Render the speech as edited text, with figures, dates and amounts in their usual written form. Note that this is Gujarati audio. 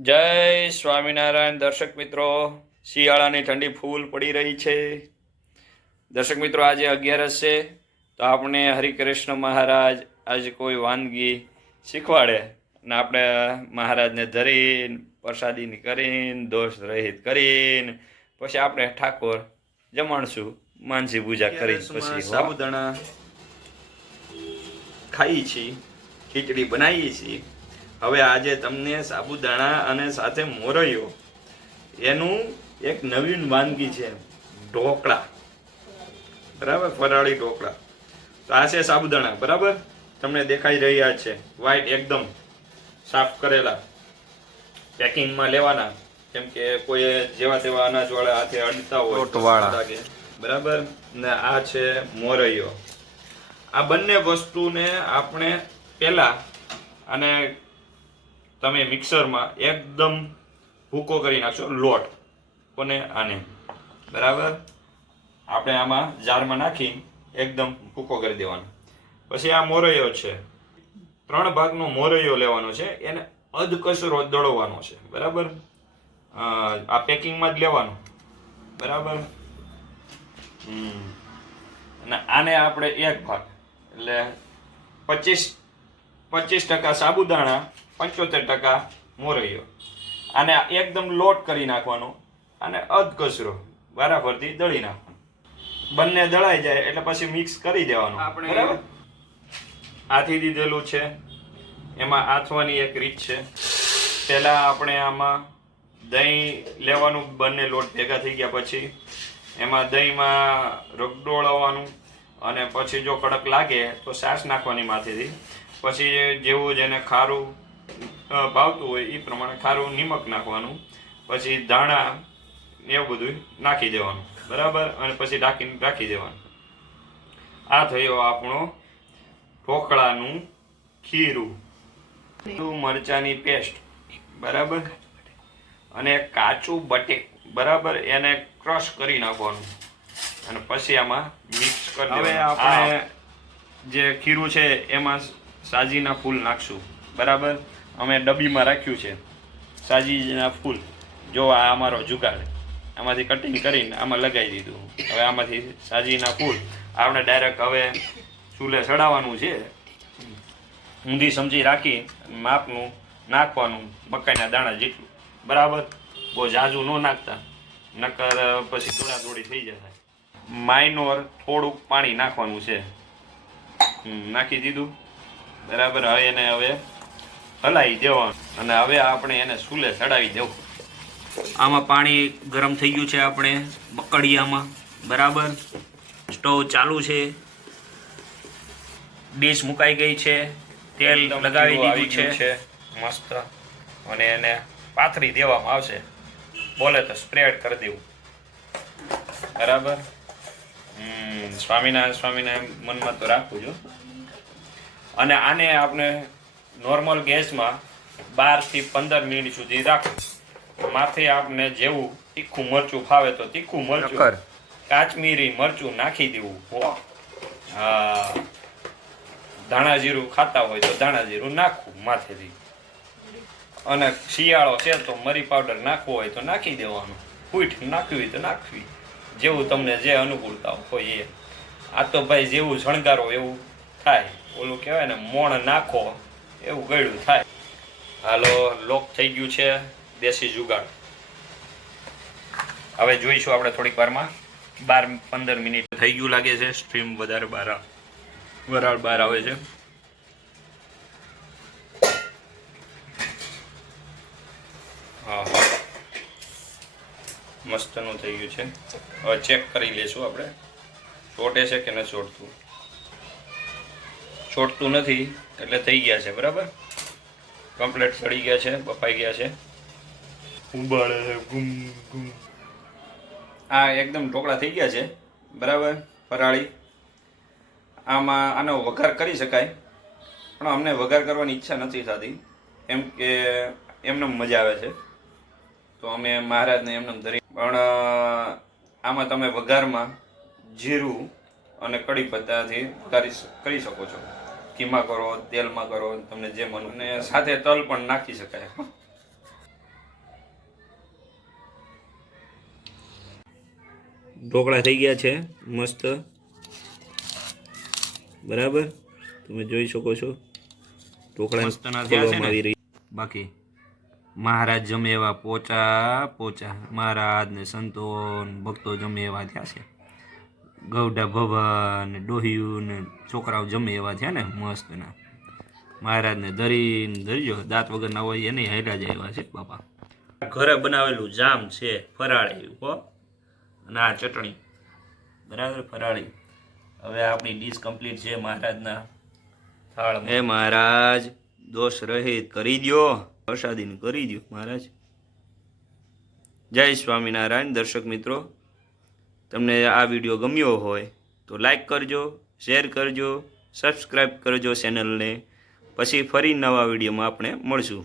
જય સ્વામિનારાયણ દર્શક મિત્રો, શિયાળાની ઠંડી ફૂલ પડી રહી છે. દર્શક મિત્રો, આજે 11 છે, તો આપણે હરિકૃષ્ણ મહારાજ આજે કોઈ વાનગી શીખવાડે અને આપણે મહારાજને ધરીને પ્રસાદીની કરીને દોષ રહિત કરીને પછી આપણે ઠાકોર જમાડશું, માનસી પૂજા કરી પછી સાબુદાણા ખાઈએ છીએ, ખીચડી બનાવીએ છીએ. હવે આજે તમને સાબુદાણા અને સાથે મોરૈયો એનું એક નવીન વાનગી છે, ઢોકળા. બરાબર, ફરાળી ઢોકળા. તો આ છે સાબુદાણા, બરાબર, તમને દેખાઈ રહ્યા છે, વ્હાઈટ એકદમ સાફ કરેલા. પેકિંગમાં લેવાના, કેમ કે કોઈ જેવા તેવા અનાજવાળા હાથે અડતા હોય લાગે. બરાબર, ને આ છે મોરૈયો. આ બંને વસ્તુને આપણે પહેલા અને તમે મિક્સરમાં એકદમ ભૂકો કરી નાખશો, લોટ કોને આને. બરાબર, આપણે આમાં જારમાં નાખી એકદમ ભૂકો કરી દેવાનો. પછી આ મોરૈયો છે, 3 ભાગનો મોરૈયો લેવાનો છે, એને અધકચરો દળવાનો છે. બરાબર, આ પેકિંગમાં જ લેવાનું. બરાબર, અને આને આપણે 1 ભાગ એટલે 25% સાબુદાણા, 75% મોરૈયો. આને એકદમ લોટ કરી નાખવાનો અને અધકચરો વારાફરતી દળી નાખવાનો. બંને દળાઈ જાય એટલે પછી મિક્સ કરી દેવાનું. આપણે આથી દીધેલું છે, એમાં આથવાની એક રીત છે. પહેલા આપણે આમાં દહીં લેવાનું, બંને લોટ ભેગા થઈ ગયા પછી એમાં દહીંમાં રગડોળવાનું અને પછી જો કડક લાગે તો છાશ નાખવાની માથેથી. પછી જેવું જેને ખારું ભાવતું હોય એ પ્રમાણે ખારું નિમક નાખવાનું. પછી ધાણા એવું બધું નાખી દેવાનું. બરાબર, અને પછી ઢાંકીને રાખી દેવાનું. આ થયો આપણો ઢોકળાનું ખીરું. મરચાની પેસ્ટ, બરાબર, અને કાચું બટેક, બરાબર, એને ક્રશ કરી નાખવાનું અને પછી આમાં મિક્સ કરી દેવાનું. હવે આપણે જે ખીરું છે એમાં સાજીના ફૂલ નાખશું. બરાબર, અમે ડબ્બીમાં રાખ્યું છે સાજીના ફૂલ. જો આ અમારો જુગાડ, આમાંથી કટિંગ કરીને આમાં લગાવી દીધું. હવે આમાંથી સાજીના ફૂલ આપણે ડાયરેક્ટ હવે ચૂલે ચડાવવાનું છે. ઊંધી સમજી રાખી માપનું નાખવાનું, મકાઈના દાણા જેટલું. બરાબર, બહુ ઝાઝું ન નાખતા, નકર પછી દોડાદોડી થઈ જશે. માઇનોર થોડુંક પાણી નાખવાનું છે. નાખી દીધું. બરાબર, હવે એને હવે હલાવી દેવાનું અને હવે આપણે એને ચૂલે ચડાવી દેવું. આમાં પાણી ગરમ થઈ ગયું છે, આપણે બકડિયામાં. બરાબર, સ્ટવ ચાલુ છે, ડીશ મુકાઈ ગઈ છે, તેલ લગાવી દીધું છે મસ્ત, અને એને પાથરી દેવામાં આવશે. બોલે તો સ્પ્રેડ કરી દેવું. બરાબર, સ્વામિનારાયણ મનમાં તો રાખવું જો. અને આને આપણે નોર્મલ ગેસમાં 12 થી 15 મિનિટ સુધી રાખવું. માથે આપણે જેવું તીખું મરચું ફાવે તો તીખું મરચું, કાશ્મીરી મરચું નાખી દેવું. હા, ધાણા જીરું ખાતા હોય તો ધાણા જીરું નાખવું માથેથી. અને શિયાળો છે તો મરી પાવડર નાખવો હોય તો નાખી દેવાનું. ફૂટ નાખવી હોય તો નાખવી, જેવું તમને જે અનુકૂળતા હોય એ. આ તો ભાઈ જેવું શણગારો એવું થાય. ઓલું કહેવાય ને, મોણ નાખો એવું ગળ્યું થાય. હાલો, લોક થઈ ગયું છે દેશી જુગાડ. હવે જોઈશું આપણે થોડીક વારમાં. 12-15 મિનિટ થઈ ગયું લાગે છે. સ્ટ્રીમ વધારે વરાળ બહાર આવે છે. હા, મસ્તનું થઈ ગયું છે. હવે ચેક કરી લેશું આપણે, ચોટે છે કે નથી ચોટતું. છોડતું નથી એટલે થઈ ગયા છે. બરાબર, કમ્પ્લીટ સડી ગયા છે, બફાઈ ગયા છે, ઉબાળે છે ગુમ ગુમ. આ એકદમ ઢોકળા થઈ ગયા છે. બરાબર, ફરાળી. આનો વઘાર કરી શકાય, પણ અમને વઘાર કરવાની ઈચ્છા નથી થતી, કેમ કે એમને મજા આવે છે, તો અમે મહારાજને એમને ધરી. પણ આમાં તમે વઘારમાં જીરું અને કડી પત્તાથી કરી શકો છો. ઘીમાં કરો, તેલમાં કરો, તમને જે મન. અને સાથે તલ પણ નાખી શકાય. ઢોકળા થઈ ગયા છે મસ્ત, બરાબર. તમે જોઈ શકો છો ઢોકળા ખોલવામાં આવી રહી. બાકી મહારાજ જમે એવા પોચા પોચા, મહારાજ ને સંતો ભક્તો જમે એવા થયા છે. ગૌડા ભવા ને ડોહિયું ને છોકરાઓ જમે એવા થયા ને મસ્ત ના. મહારાજને ધરીને ધરીજો, દાંત વગરના હોય એને હેરા જ આવ્યા છે બાપા. ઘરે બનાવેલું જામ છે ફરાળી હો, અને આ ચટણી, બરાબર ફરાળી. હવે આપણી ડીશ કમ્પ્લીટ છે મહારાજના થાળ. એ મહારાજ દોષ રહિત કરી દો, પ્રસાદીને કરી દો મહારાજ. જય સ્વામિનારાયણ. દર્શક મિત્રો, તમને આ વિડીયો ગમ્યો હોય તો લાઈક કરજો, શેર કરજો, સબસ્ક્રાઈબ કરજો ચેનલને. પછી ફરી નવા વિડીયોમાં આપણે મળશું.